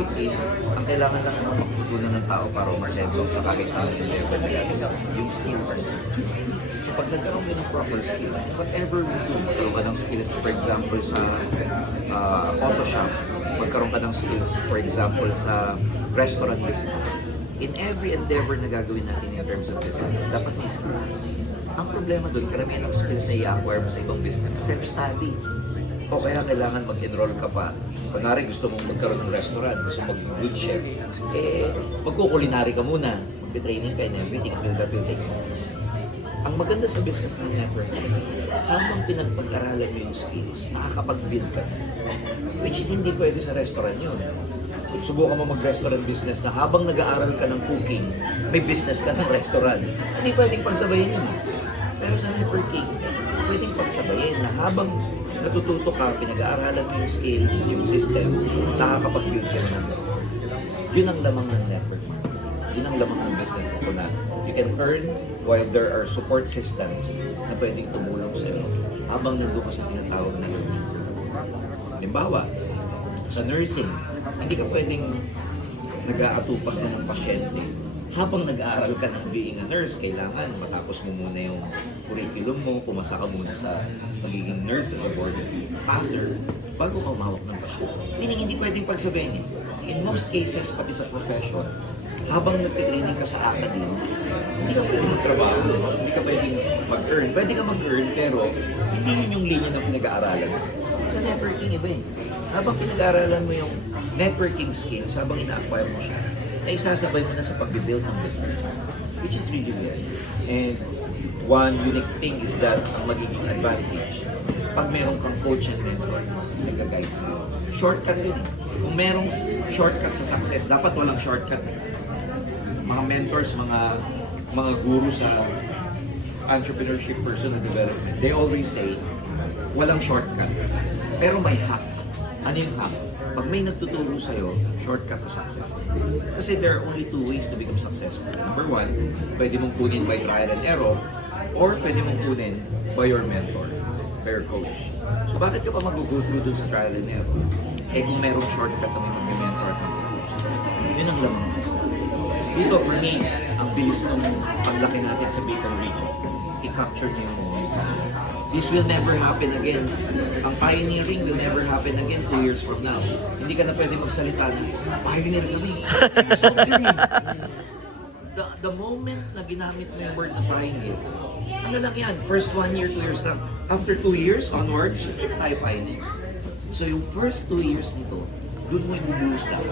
truth is, ang kailangan lang naman matutunan ng tao para umasenso sa kahit anong level nila, yung skills. So pag nagkaroon ka ng proper skill, whatever we do, magkaroon ka ng skills, for example, sa Photoshop, magkaroon ka ng skills, for example, sa restaurant business. In every endeavor na gagawin natin in terms of business, dapat may skills. Ang problema doon, karamihan ng skills na i-acquire mo sa ibang business, self-study. O kaya kailangan mag-enroll ka pa. Kunwari gusto mong magkaroon ng restaurant, gusto mong mag-good chef, magkukulinary ka muna, mag-training ka and everything, until that will take more. Ang maganda sa business ng network, habang pinagpag-aralan mo yung skills, nakakapag-build ka. Which is hindi pwede sa restaurant yun. Kung subukan mo mag-restaurant business na habang nag-aaral ka ng cooking, may business ka ng restaurant, hindi pwedeng pagsabayin yun. Pero sa networking, pwedeng pagsabayin na habang natututo ka, pinag-aaralan mo yung skills, yung system, nakakapag-build ka na. Yun ang lamang ng network. Yun ang lamang ng business ito na you can earn while there are support systems na pwedeng tumulong sa'yo habang nandun ka sa tinatawag na learning. Halimbawa, sa nursing, hindi ka pwedeng nag-aatupak na ng pasyente. Habang nag-aaral ka ng being a nurse, kailangan matapos mo muna yung curriculum mo, pumasa ka muna sa pagiging nurse as a board passer bago ka umawak ng pasyente. Meaning, hindi pwedeng pagsabihin. In most cases, pati sa profession, habang nagtitraining ka sa academy, hindi ka pwedeng magtrabaho, hindi ka pwedeng mag-earn. Pwede ka mag-earn, pero hindi yun yung linya ng pinag-aaralan. Sa networking, iba eh. Habang pinag-aaralan mo yung networking skills, habang ina-acquire mo siya, ay sasabay mo na sa pag-build ng business, which is really weird. And one unique thing is that ang magiging advantage, pag meron kang coach and mentor, nag-guide sa'yo. Shortcut yun eh. Kung merong shortcut sa success, dapat walang shortcut. Mga mentors, mga guru sa entrepreneurship, personal development, they always say, walang shortcut. Pero may hack. Ano yung hack? Pag may nagtuturo sa'yo, shortcut to success. Kasi there are only two ways to become successful. Number one, pwede mong kunin by trial and error, or pwede mong kunin by your mentor, by your coach. So bakit ka pa mag-go through dun sa trial and error? Kung mayroong shortcut na may mag-mentor at mag-coach. Yun ang lamang. Dito, for me, ang bilis ng paglaki natin sa Bicol region, i-capture niyo yung moment. This will never happen again. Ang pioneering will never happen again 2 years from now. Hindi ka na pwede magsalita na, pioneer kami. So, the moment na ginamit mo yung word na pioneer, ano lang yan, first 1 year, 2 years lang. After 2 years onwards, tayo pioneer. So yung first 2 years nito, dun mo ibubuhos lang.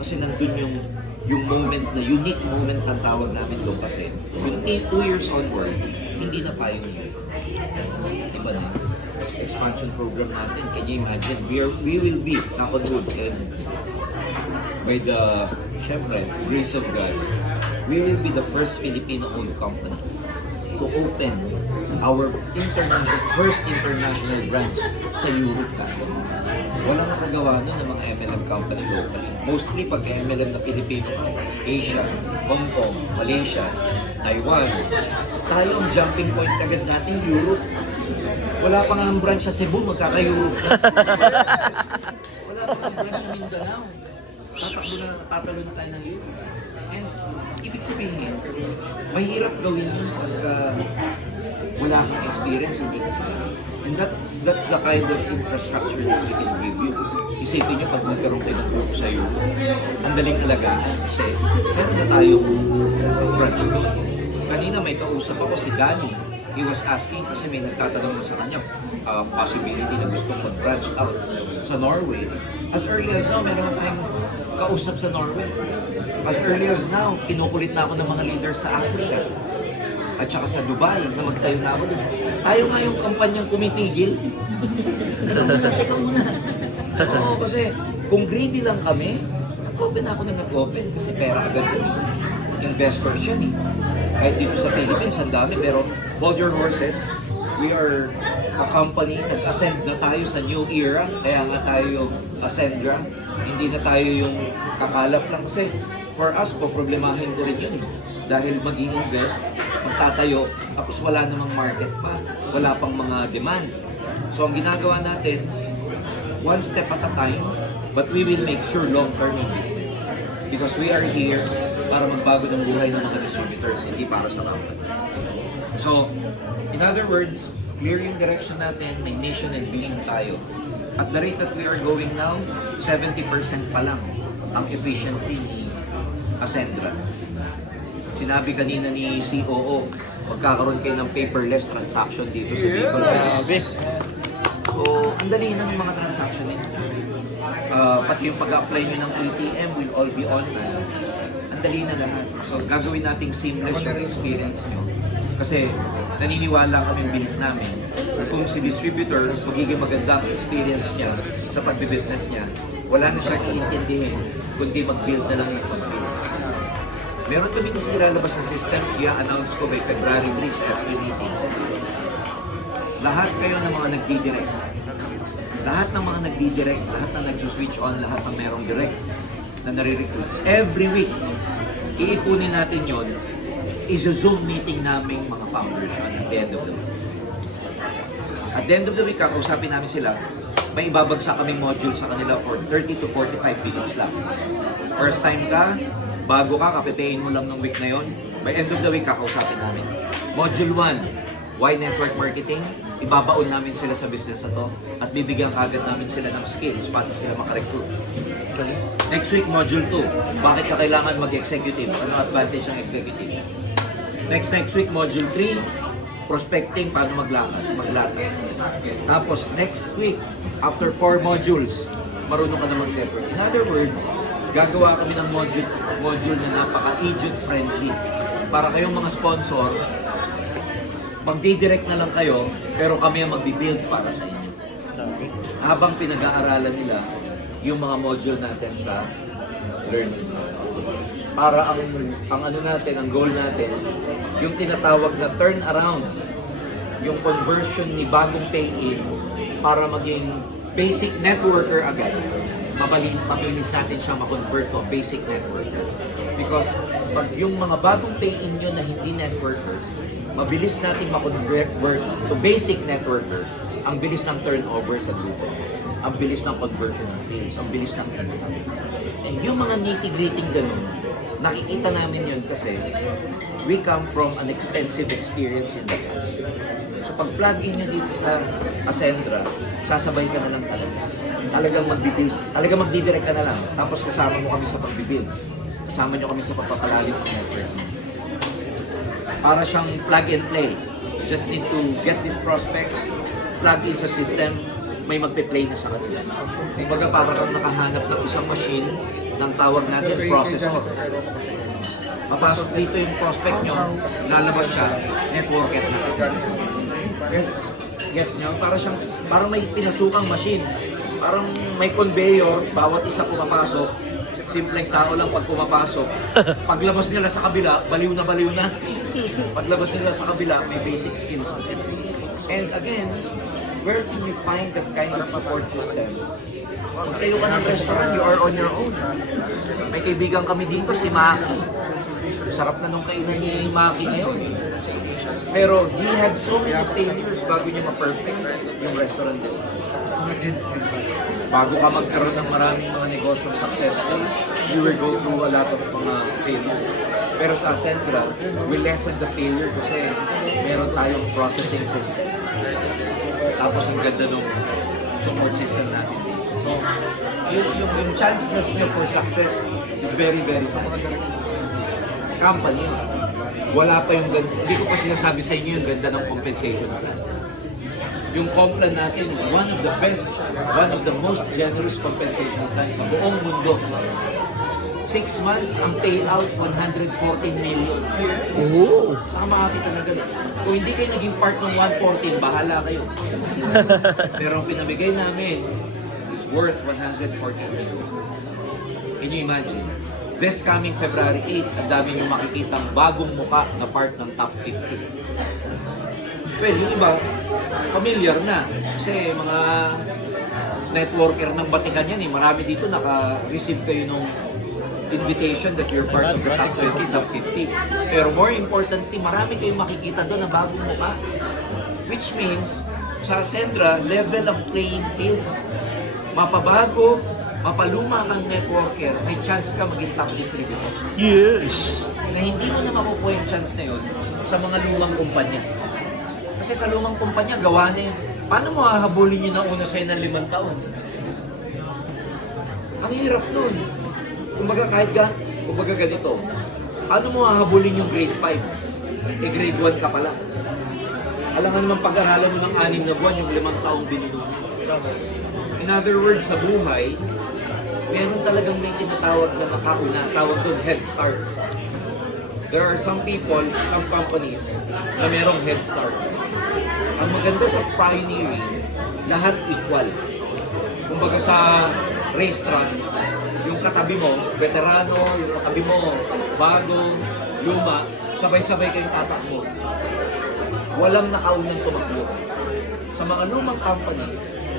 Kasi nandun yung moment na unique moment ang tawag namin doon kasi yung 2 years onward, hindi na pioneer. Iba na. Expansion program natin, can you imagine? We will be, knock on wood, and by the, syempre, grace of God, we will be the first Filipino-owned company to open our first international branch sa Europe na. Walang nakagawa nun ng mga MLM company locally. Mostly pag MLM na Filipino, Asia, Hong Kong, Malaysia, Taiwan. Tayo ang jumping point agad natin, Europe. Wala pa nga ang branch sa Cebu, magkaka-Europe na. Wala pa nga ang branch sa Mindanao. Tatalo na tayo ng Europe. And ibig sabihin, mahirap gawin yun pagka wala kang experience hindi kasi. And that's the kind of infrastructure that we can give you. Isipin nyo pag nagkaroon kayo ng group sa Europe, ang daling alagaan kasi meron na tayong branch. Kanina may kausap ako si Danny. He was asking kasi may nagtatanong na sa kanya possibility na gusto mag-branch out sa Norway. As early as now, meron na tayong kausap sa Norway. As early as now, kinukulit na ako ng mga leaders sa Africa at saka sa Dubai na magtayo na ako doon. Tayo nga yung kampanyang kumitigil. Teka muna. Oo, kasi kung greedy lang kami, nag-open ako na nag-open kasi pera agad yun. Investors yan eh. Kahit dito sa Philippines, ang dami, pero hold your horses. We are a company, nag-ascend na tayo sa new era, kaya nga tayo yung Ascendra. Hindi na tayo yung kakalap lang kasi for us, problemahin ko rin yun eh. Dahil mag-i-invest, magtatayo, tapos wala namang market pa, wala pang mga demand. So ang ginagawa natin, one step at a time, But we will make sure long-term in business. Because we are here para magbago ng buhay ng mga distributors, hindi para sa company. So, in other words, clear yung direction natin, may mission and vision tayo. At the rate that we are going now, 70% pa lang ang efficiency ni Ascendra. Sinabi kanina ni COO, magkakaroon kayo ng paperless transaction dito sa Bicol. So, ang dali na ng mga transaction nito. Pati yung pag-apply nyo ng ATM will all be online. Ang dali na lahat. So, gagawin nating seamless yung experience nyo. Kasi naniniwala kami yung belief namin kung si distributor magiging maganda ang experience niya sa pagbe-business niya, wala na siya iintindihin kundi mag-build na lang yung pag-build. Meron kami kasi lalabas sa system, i-announce ko by February 3 sa FP meeting. Lahat kayo ng mga nagdi-direct, lahat ng mga nagdi-direct, lahat na nagsuswitch on, lahat ng merong direct na nare-recruit. Every week, iipunin natin yon, i-zoom meeting namin mga founders at the end of the week. At the end of the week, kakausapin namin sila, may ibabagsak kaming module sa kanila for 30 to 45 minutes lang. First time ka, bago ka, kapepein mo lang ng week na yon. By end of the week, kakausapin namin. Module 1, why network marketing? Ibabaon namin sila sa business na to at bibigyan kagad namin sila ng skills paano sila makarecruit. Next week, module 2, bakit ka kailangan mag-executive? Ano advantage ng executive? Next week, module 3, prospecting, paano maglatag. Tapos next week, after 4 modules, marunong ka na mag-network. In other words, gagawa kami ng module na napaka-agent friendly. Para kayong mga sponsor, magdi-direct na lang kayo, pero kami ang magbi-build para sa inyo. Habang pinag-aaralan nila yung mga module natin sa learning. Para ang ano natin, ang goal natin, yung tinatawag na turnaround, yung conversion ni bagong pay-in para maging basic networker agad. Mabilis natin siya ma-convert to basic networker. Because pag yung mga bagong pay-in nyo na hindi networkers, mabilis natin ma-convert to basic networker, ang bilis ng turnover sa grupo. Ang bilis ng conversion ng sales, ang bilis ng income. And yung mga nitty-gritty ganun, nakikita namin yun kasi we come from an extensive experience in the past. So pag plug-in nyo dito sa Ascendra, sasabay ka na lang talaga. Talagang magdidirect ka na lang. Tapos kasama mo kami sa pag-build. Kasama nyo kami sa pagpapalalim ng network. Para siyang plug and play. You just need to get these prospects, plug in sa system, may magpe-play na sa kanila. Kumbaga para kang nakahanap ng isang machine ng tawag natin processor. Papasok dito yung prospect nyo, lalabas siya, networker na. Gets nyo? Parang may pinasukang machine. Parang may conveyor, bawat isa pumapasok. Simpleng tao lang pag pumapasok. Paglabas nila sa kabila, baliw na. Paglabas nila sa kabila, may basic skills na sila. And again, where can you find that kind of support system? Kung tayo ka ng restaurant, you are on your own. May kaibigan kami dito, si Maki. Sarap na nung kainan ni Maki ngayon. Pero he had so many failures bago niya ma-perfect yung restaurant business. Bago ka magkaroon ng maraming mga negosyong successful, you will go through a lot of mga failures. Pero sa Ascendra, we lessen the failure kasi meron tayong processing system. Tapos ang ganda ng support system natin. So, yung chances nyo for success is very, very high. Company, wala pa yung ganda. Hindi ko pa sinasabi sa inyo yung ganda ng compensation plan. Yung comp plan natin is one of the best, one of the most generous compensation plans sa buong mundo. 6 months, ang payout, 114 million. Oo. Saka makakita na ganun. Kung hindi kayo naging part ng 114, bahala kayo. Pero ang pinamigay namin is worth 114 million. Can you imagine? This coming February 8, ang dami nyo makikitang bagong muka na part ng top 50. Well, yung iba, familiar na. Kasi mga networker ng Batikan yan eh. Marami dito naka-receive kayo ng invitation that you're part of the top 20, top 50. Pero more importantly, marami kayong makikita doon na bagong mukha. Which means, sa Ascendra, level ang playing field. Mapabago, mapaluma kang networker, may chance ka maging top distributor. Yes. Na hindi mo na makukuha yung chance na yun sa mga lumang kumpanya. Kasi sa lumang kumpanya, gawa na yun. Paano mo hahabulin yung nauna sa'yo ng 5 taon? Ang hirap nun. Kumbaga kumbaga ganito, paano mo hahabulin yung grade 5? Eh grade 1 ka pala. Alangan naman pag-aralan mo ng 6 na buwan yung 5 taong binuno niya. In other words, sa buhay, meron talagang may tinatawag na nakauna, tawag doon head start. There are some people, some companies na merong head start. Ang maganda sa pioneering, lahat equal. Kumbaga sa restaurant, yung katabi mo, veterano, yung katabi mo, bago, luma, sabay-sabay kayong tatakbo. Walang nakaunang tumakbo. Sa mga lumang company,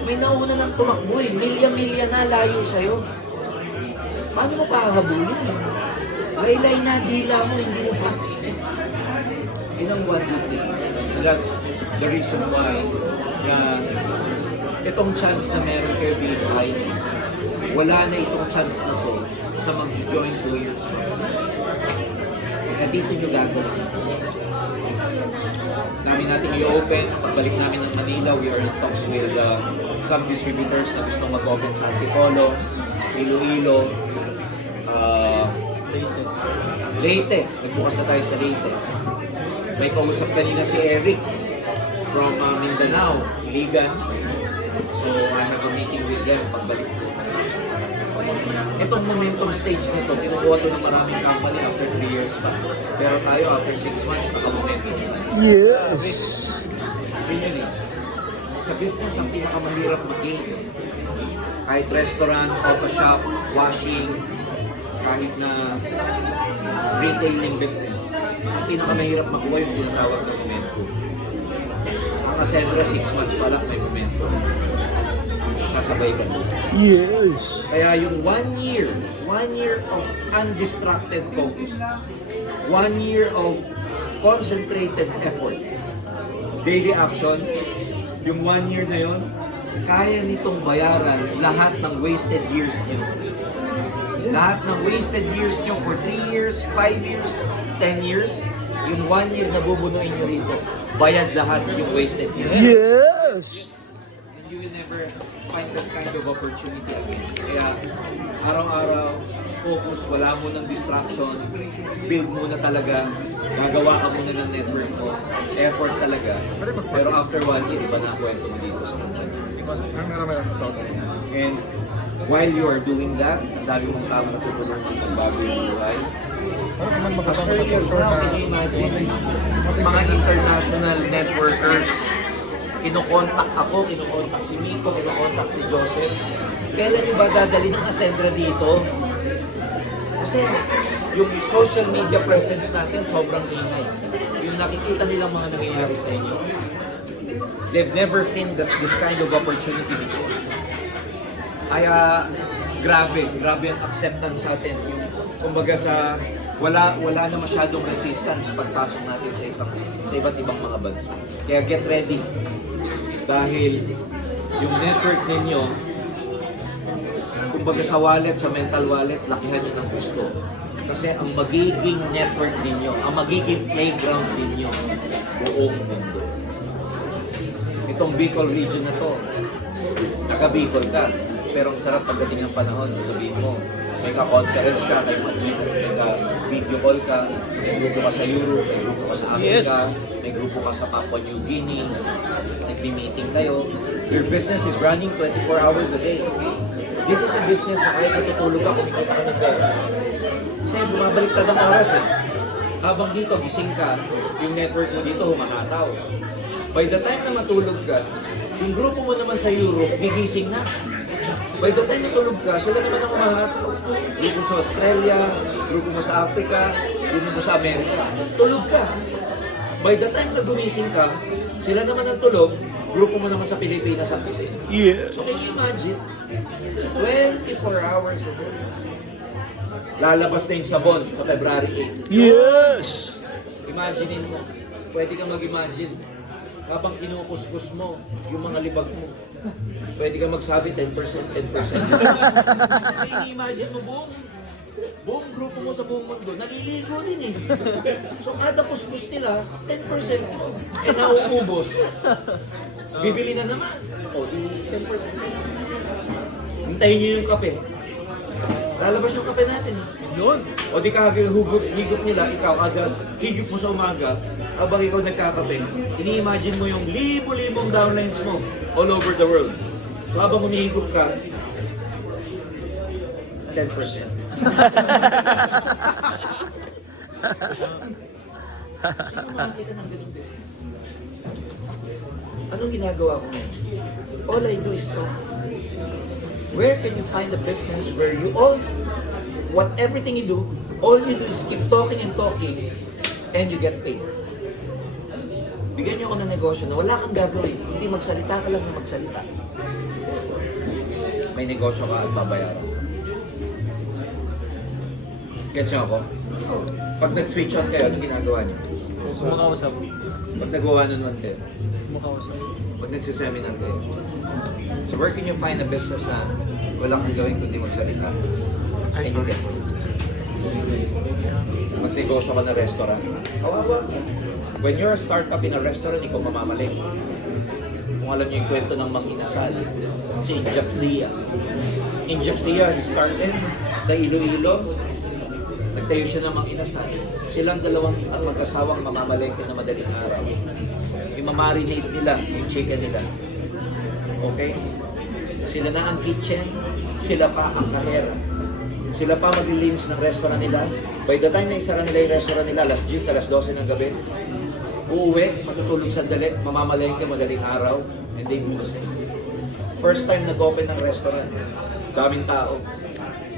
may nauna ng tumakbo eh. Milya-milya na layo sa'yo. Paano mo pahahabulin? Laylay na, dila mo, hindi mo pa. Yun ang 1, 2, 3. That's the reason why na itong chance na meron kayo being high, wala na itong chance na to sa mag-join 2 years from now. Kaya dito nyo gagawin. Namin natin i-open, pagbalik namin ng Manila, we are in talks with some distributors na gustong mag-open sa Antipolo, Iloilo, Leyte. Nagbukas na tayo sa Leyte. May kausap kanina si Eric from Mindanao, Iligan. So I have a meeting with them pagbalik ko. Itong momentum stage na to, kinukuha to ng maraming company after 3 years pa. Pero tayo after 6 months, naka-momentum. Yes. Yun eh. Sa business, ang pinakamahirap mag-gain. Kahit restaurant, auto shop, washing, kahit na retailing business, ang pinakamahirap makuha yung tinatawag na momentum. Ang Ascendra 6 months pa lang may momentum. Sasabay ka doon. Yes. Kaya yung 1 year of undistracted focus, 1 year of concentrated effort, daily action, yung 1 year na yon, kaya nitong bayaran lahat ng wasted years nyo. Lahat ng wasted years nyo for 3 years, 5 years, 10 years, yung 1 year na bubunuin nyo rito, bayad lahat yung wasted years. Yes. And you will never find that kind of opportunity again. Kaya araw-araw, focus, wala mo ng distraction, build muna talaga, gagawa ka muna ng network mo, effort talaga. Pero after 1 year, iba na ang kwento mo dito sa company. And while you are doing that, ang dami mong tama natutunan ng bago yung buhay. As early as now, can you imagine, mga international networkers, kinukontak ako, kinukontak si Miko, kinukontak si Joseph. Kailan nyo ba dadalhin ang Ascendra dito? Kasi yung social media presence natin sobrang ingay. Yung nakikita nilang mga nangyayari sa inyo, they've never seen this kind of opportunity before. Kaya grabe ang acceptance sa atin. Kumbaga wala na masyadong resistance pagpasok natin sa iba't ibang mga bansa. Kaya get ready. Dahil yung network ninyo, kumbaga sa wallet, sa mental wallet, lakihan nyo ng gusto. Kasi ang magiging network ninyo, ang magiging playground ninyo, buong mundo. Itong Bicol region na to, taga-Bicol ka, pero ang sarap pagdating ng panahon, sasabihin mo, may ka-conference ka, may video call ka, may grupo ka sa Europe, may grupo ka sa Amerika, may grupo ka sa Papua New Guinea, nagbi-meeting kayo. Your business is running 24 hours a day. This is a business na kahit natutulog ka, kumikita ka ng pera. Kasi bumabaliktad ang oras eh. Habang dito, gising ka, yung network mo dito humahataw. By the time na matulog ka, yung grupo mo naman sa Europe, gigising na. By the time natulog ka, sila naman ang umahataw. Grupo sa Australia, grupo mo sa Africa, grupo mo sa Amerika. Tulog ka. By the time na gumising ka, sila naman ang tulog, grupo mo naman sa Pilipinas ang gising. Yes. So can you imagine? 24 hours a day. Lalabas na yung sabon sa February 8. Yes. Imagine mo. Pwede kang mag-imagine. habang kinukuskus mo yung mga libag mo, pwede ka magsabi 10%, 10%. Kasi ini-imagine mo buong grupo mo sa buong mundo, naliligo din eh. So kada kuskus nila, 10% mo. Eh nauubos. Bibili na naman. O di 10%. Hintayin nyo yung kape. Lalabas yung kape natin eh. Yun. O di higop nila, ikaw agad, higop mo sa umaga, habang ikaw nagkakape, ini-imagine mo yung libo-libong downlines mo all over the world. So habang umihigop ka, 10%. Sino makakita ng ganung business? Anong ginagawa ko ngayon? All I do is talk. Where can you find a business where you everything you do, all you do is keep talking and talking and you get paid? Bigyan niyo ako ng negosyo na wala kang gagawin, hindi magsalita ka lang na magsalita. May negosyo ka at babayaran. Gets niyo ako? Pag nag-switch on kayo, anong ginagawa niyo? Kumakausap. Pag nag-one-on-one kayo, Kumakausap. pag nagsiseminar kayo. So where can you find a business na walang kang gawin kundi magsalita? Ay, And you sorry. get paid. Magnegosyo ka ng restaurant. Kawawa. When you're a startup in a restaurant, ikaw mamamalay. Kung alam niyo yung kwento ng Mang Inasal, si Injapsia. Injapsia, he started sa Iloilo. Nagtayo siya ng Mang Inasal. Silang dalawang ang mag-asawang mamamalengke na madaling araw. Yung mamarinate nila, yung chicken nila. Okay? Sila na ang kitchen, sila pa ang kahera. Sila pa maglilinis ng restaurant nila. By the time na isara nila yung restaurant nila, alas 10, alas 12 ng gabi, uuwi, matutulog sandali, mamamalengke madaling araw, and they do the same. First time nag-open ng restaurant, daming tao,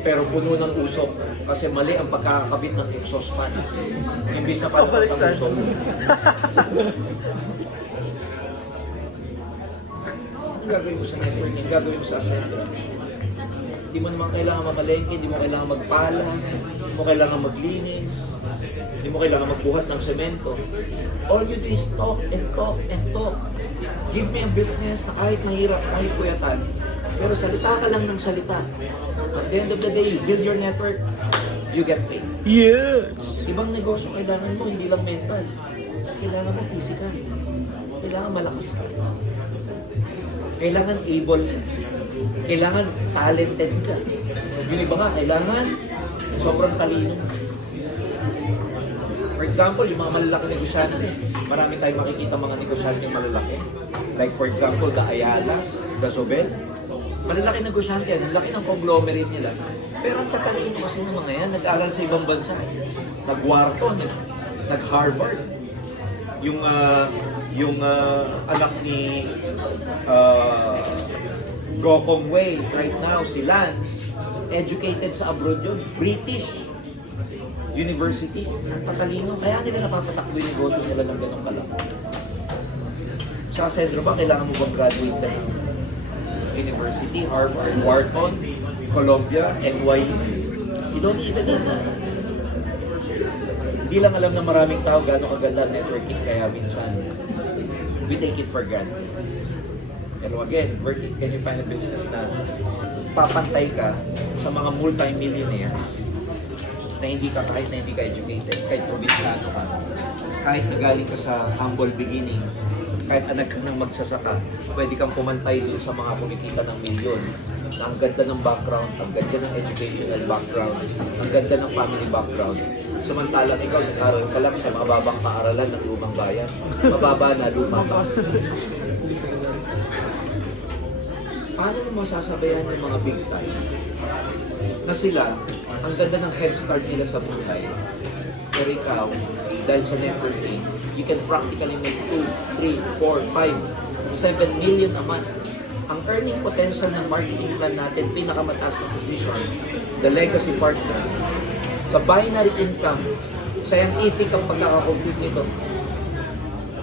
pero puno ng usok kasi mali ang pagkakabit ng exhaust fan. Imbis na palabas ang usok. Ang gagawin mo sa networking, gagawin mo sa Ascendra. Hindi mo naman kailangan mamalengke, hindi mo kailangan magpala, hindi mo kailangan maglinis, hindi mo kailangan magbuhat ng semento. All you do is talk and talk and talk. Give me a business na kahit mahirap, kahit puyatan, pero salita ka lang ng salita. At the end of the day, you build your network, you get paid. Yeah. Ibang negosyo kailangan mo, hindi lang mental. Kailangan mo physical. Kailangan malakas ka. Kailangan able. Kailangan talented ka. Yung iba nga, kailangan sobrang talino. For example, yung mga malalaki negosyante, marami tayong makikita mga negosyante malalaki. Like for example, the Ayalas, the Sobel. Malalaki negosyante yan, ang laki ng conglomerate nila. Pero ang tatalino kasi ng mga yan, nag-aral sa ibang bansa. Nag-Wharton, nag-Harvard. Yung anak ni Gokong Wei right now, si Lance, educated sa abroad yun, British University. Ang tatalino, kaya nila napapatakbo yung negosyo nila ng ganun kalaki. Sa Ascendra ba, kailangan mo bang graduate ka ng University, Harvard, Wharton, Columbia, NYU? You don't even need that. Hindi lang alam ng maraming tao gano'ng kaganda networking, kaya minsan we take it for granted. Pero again, where can you find a business na papantay ka sa mga multi-millionaires na hindi ka kahit na hindi ka educated, kahit probinsyano ka, kahit nagaling ka sa humble beginning, kahit anak ka ng magsasaka, pwede kang pumantay dun sa mga kumikita ng milyon. Na ang ganda ng background, ang ganda ng educational background, ang ganda ng family background. Samantalang ikaw, nag-aral ka lang sa mababang paaralan ng lumang bayan. Mababa na, luma pa. Paano mo masasabayan yung mga big time? Na sila, ang ganda ng head start nila sa buhay. Pero ikaw, dahil sa networking, you can practically make 2, 3, 4, 5, 7 million a month. Ang earning potential ng marketing plan natin, pinakamataas na position, the legacy partner. Sa binary income, scientific ang pagkakakompute nito.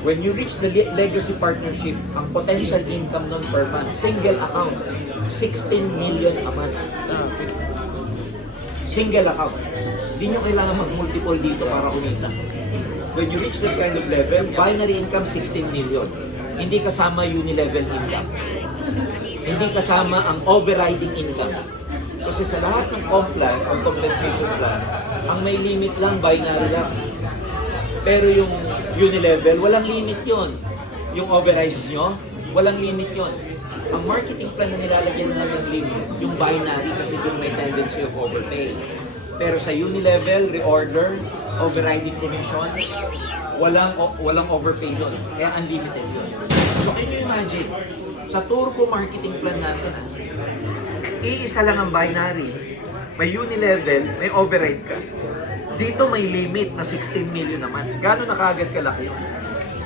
When you reach the legacy partnership, ang potential income nun per month, single account, 16 million a month. Single account. Hindi nyo kailangan mag-multiple dito para kumita. When you reach that kind of level, binary income 16 million. Hindi kasama unilevel income. Hindi kasama ang overriding income. Kasi sa lahat ng comp plan, ang compensation plan, ang may limit lang, binary lang. Pero yung unilevel, walang limit yon. Yung overrides nyo, walang limit yon. Ang marketing plan na nilalagyan na yung limit, yung binary kasi doon may tendency of overpay. Pero sa unilevel, reorder, overriding commission, walang overpay yun. Kaya unlimited yun. So can you imagine, sa turbo marketing plan natin, iisa lang ang binary, may unilevel, may override ka. Dito may limit na 16 million naman. Gano'n na kaagad kalaki yun?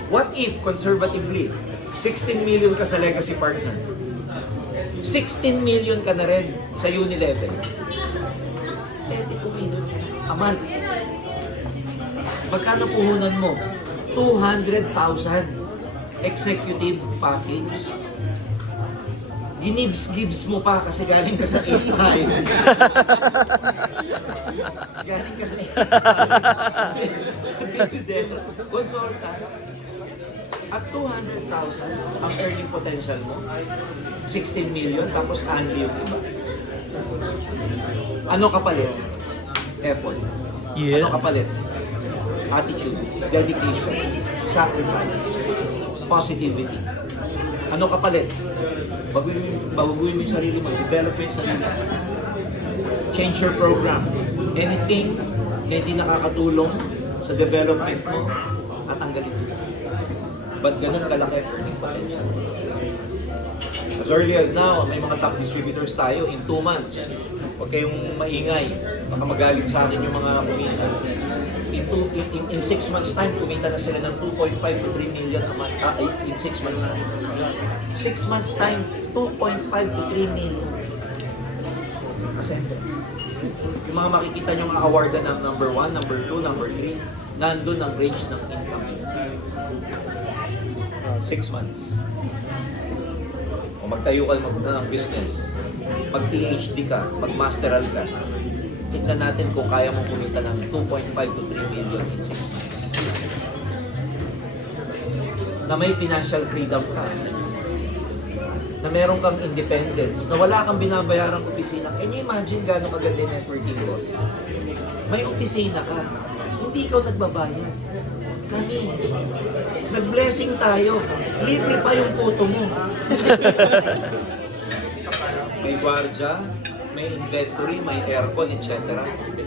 What if, conservatively, 16 million ka sa legacy partner? 16 million ka na rin sa unilevel. 32 million ka na. Aman. Magkano puhunan mo? 200,000 executive package. Ginibs-gibs mo pa kasi galing ka sa 8-5. Galing ka sa 8-5. Consultant. At 200,000 ang earning potential mo. 16 million tapos annually yung iba. Ano kapalit? Effort. Yeah. Ano kapalit? Attitude, dedication, sacrifice, positivity. Ano kapalit? Baguhin mo yung sarili mo, develop mo yung sarili mo. Change your program. Anything na hindi nakakatulong sa development mo, at tanggalin mo. But ganun kalaki ang potential. As early as now, may mga top distributors tayo in 2 months. Huwag kayong maingay. Baka magalit sa akin yung mga kumita. In 6 months time, kumita na sila ng 2.5 to 3 million a month. In 6 months time. 6 months time, 2.5 to 3 million. Ascender. Yung mga makikita nyo mga awardan ng number 1, number 2, number 3, nandun ang range ng income. 6 months. O magtayo ka ng business, mag-PhD ka, mag-masteral ka, tignan natin kung kaya mong kumita ng 2.5 to 3 million in 6 months. Na may financial freedom ka, na meron kang independence, na wala kang binabayarang opisina. Can you imagine gano'ng kaganda yung networking boss? May opisina ka, hindi ikaw nagbabayad. Kami, nag-blessing tayo, libre pa yung puto mo. May gwardiya, may inventory, may aircon, etc.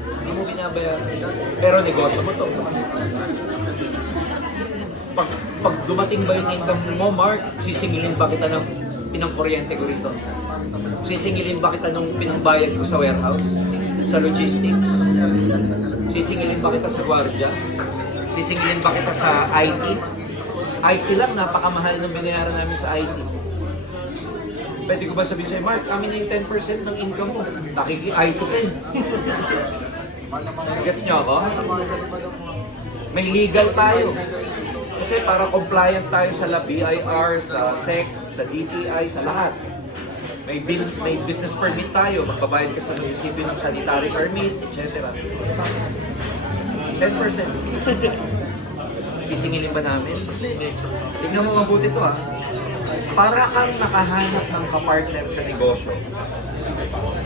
Hindi mo binabayaran. Pero negosyo mo to. Pag dumating ba yung income mo, Mark, sisingilin ba kita ng pinangkuryente ko rito? Sisingilin ba kita ng pinangbayad ko sa warehouse? Sa logistics? Sisingilin ba kita sa gwardiya? Sisingilin ba kita sa IT? IT lang, napakamahal ng binayaran namin sa IT. Pwede ko ba sabihin sa'yo, Mark, kami na yung 10% ng income mo. Nakiki-IT ka eh. Gets nyo ako? May legal tayo. Kasi para compliant tayo sa BIR, sa SEC, sa DTI, sa lahat. May business permit tayo, magbabayad ka sa munisipyo ng sanitary permit, etc. 10%. Sisingilin ba namin? Tignan mo mabuti ito ha. Para kang nakahanap ng kapartner sa negosyo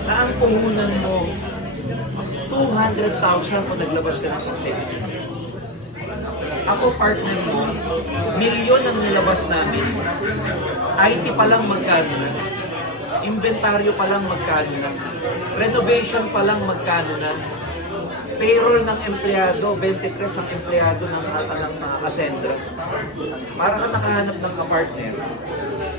na ang puhunan mo 200,000 kung naglabas ka ng percent. Ako partner mo, milyon ang nilabas namin. IT pa lang magkano na. Inventaryo pa lang magkano na. Renovation pa lang magkano na. Payroll ng empleyado, 23 ang empleyado ng Ascender. Para ka nakahanap ng kapartner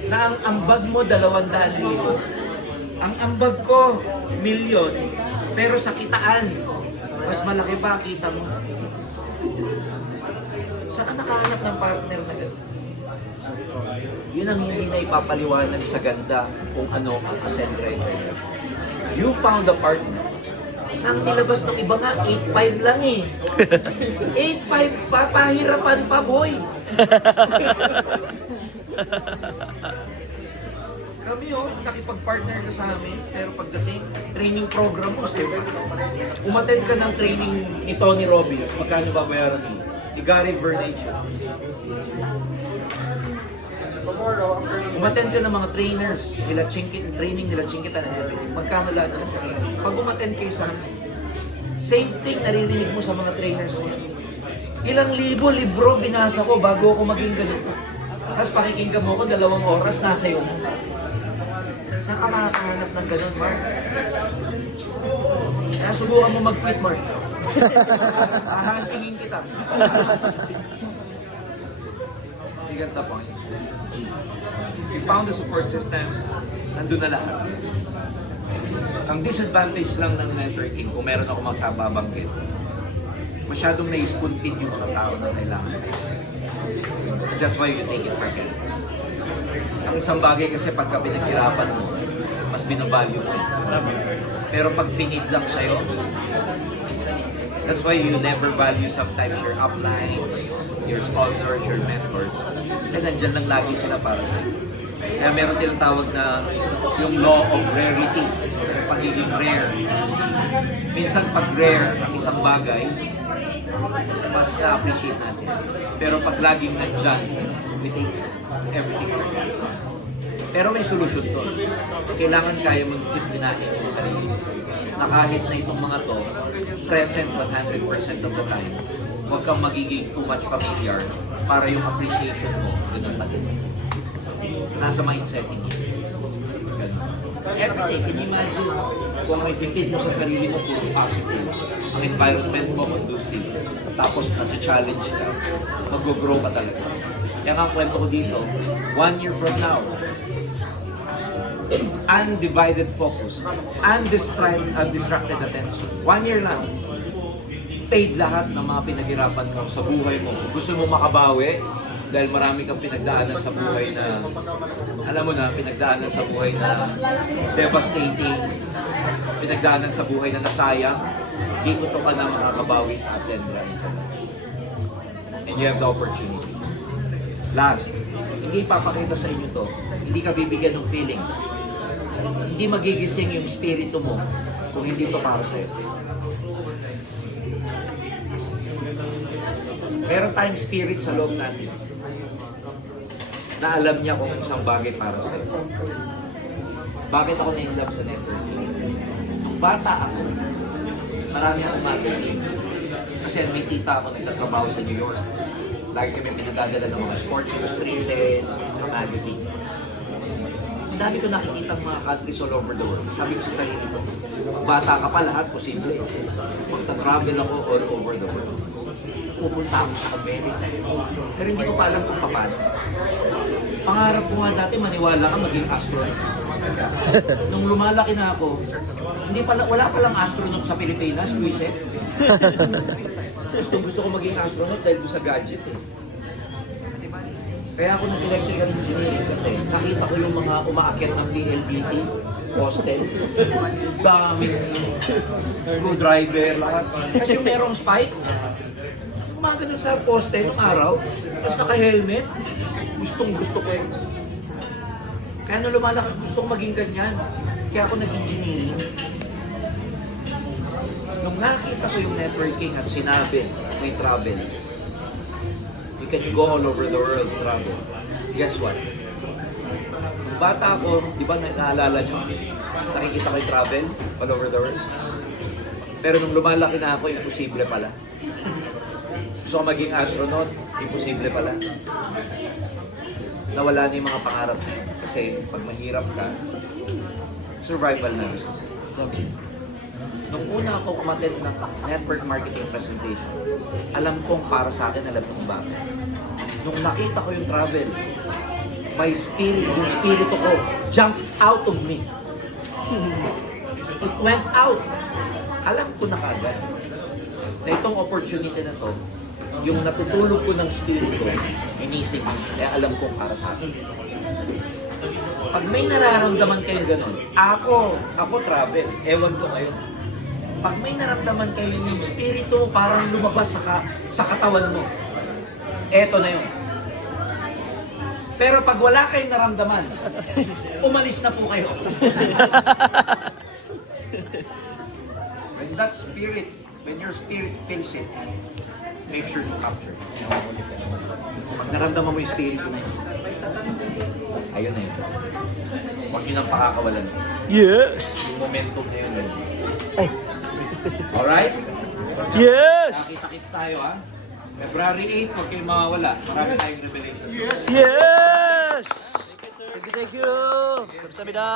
na ang ambag mo 200,000. Ang ambag ko, milyon. Pero sa kitaan, mas malaki pa kita mo. Saan ka nakahanap ng partner na gano'n? Yun ang hindi na ipapaliwanag sa ganda kung ano ang Ascender. You found a partner. Ang nilabas ng iba nga, 8.5 lang eh. 8.5, papahirapan pa, boy. Kami nakipag-partner ka sa amin, pero pagdating, training program mo, umattend ka ng training ni Tony Robbins, magkano babayaran mo? Ni Gary Vaynerchuk. Umattend ka ng mga trainers, nila training nila Chinkitan and everything. Magkano lang? Pag umattend kayo sa amin, same thing naririnig mo sa mga trainers niya. Ilang libo libro binasa ko bago ako maging ganito. Tapos pakikinggan mo ko 2 oras, nasa iyo. Saan ka makakahanap ng ganun, Mark? Kaya subukan mo mag-quit, Mark. Hahantingin kita. You get the point. We found the support system, nandun na lahat. Ang disadvantage lang ng networking, kung meron ako magsababanggit, masyadong na-spoon feed yung mga tao na kailangan. And that's why you take it for granted. Ang isang bagay kasi pagka pinaghirapan mo, mas binavalue mo. Pero pag pinid lang sa'yo, minsan that's why you never value sometimes your uplines, your sponsors, your mentors. Kasi nandyan lang lagi sila para sa'yo. Kaya meron tinatawag na yung law of rarity, yung pagiging rare. Minsan pag rare ang isang bagay, mas na-appreciate natin. Pero pag laging nandyan, we take everything for granted. Pero may solusyon to. Kailangan kaya mong disiplinahin yung sarili. Na kahit na itong mga to, present 100% of the time, huwag kang magiging too much familiar para yung appreciation mo, ganun pa din. Nasa mindsetting yun. Everyday, can you imagine kung may fit mo sa sarili mo puro positive, ang environment mo conducive, tapos na-challenge ka, mag-grow ka talaga. Kaya nga ang kwento ko dito, 1 year from now, undivided focus, undistracted attention. 1 year lang, paid lahat ng mga pinaghirapan mo sa buhay mo. Gusto mo makabawi, dahil marami kang pinagdaanan sa buhay na, alam mo na, pinagdaanan sa buhay na devastating, pinagdaanan sa buhay na nasayang, dito to ka na makakabawi sa Ascendra. And you have the opportunity. Last, hindi ipapakita sa inyo to, hindi ka bibigyan ng feelings. Hindi magigising yung spirito mo kung hindi to para sa'yo. Meron tayong spirit sa loob natin na alam niya kung isang bagay para sa'yo. Bakit ako na-inlove sa networking? Nung bata ako, marami akong magazine. Kasi may tita ako nagtatrabaho sa New York. Lagi kami pinagdadala ng mga sports illustrated, mga magazine. Ang dami ko nakikita ng mga countries all over the world. Sabi ko sa sarili ko, bata ka pa, lahat posible. Magta-travel ako all over the world. Pupunta ako sa Amerika. Pero hindi ko pa alam kung paano. Pangarap ko nga dati, maniwala ka maging astronaut. Nung lumalaki na ako, wala palang astronaut sa Pilipinas, Luisette. Gusto ko maging astronaut dahil sa gadget eh. Kaya ako nag-electrical engineering kasi nakita ko yung mga umaakyat ng PLDT, hostel, daming screwdriver, lahat. Kasi yung merong spike, umaga dun sa poste nung araw, tapos naka-helmet, gusto ko eh. Kaya nung lumalaki, gusto ko maging ganyan. Kaya ako nag-engineering. Nung nakita ko yung networking at sinabi, may travel. You can go all over the world, travel. Guess what? Nung bata ako, di ba naalala nyo? Nakikita ko yung travel all over the world. Pero nung lumalaki na ako, imposible pala. Gusto ko maging astronaut, imposible pala. Nawala na yung mga pangarap na yun. Kasi pag mahirap ka, survival na gusto. Nung una ako umattend ng network marketing presentation, alam kong para sa akin, alam kong bakit. Nung nakita ko yung travel, my spirit, yung spirito ko, jumped out of me. It went out. Alam ko na kagad na itong opportunity na to, yung natutulog ko ng spirito, inisip ko, kaya alam kong para sa akin. Pag may nararamdaman kayo ganun, ako travel, ewan ko kayo. Pag may naramdaman kayo yung spirito parang lumabas sa katawan mo, eto na yun. Pero pag wala kayong naramdaman, umalis na po kayo. When that spirit, when your spirit feels it, make sure to capture it. Pag naramdaman mo yung spirito na yun, Ayun na yun. Huwag yun ang pakakawalan. Yes! Yung momentum na yun. Ay. Alright? Yes! Nakita-kits tayo ha. February 8, huwag kayong mawawala. Marami tayong revelation. Yes! Thank you, thank you! Kamsahamnida!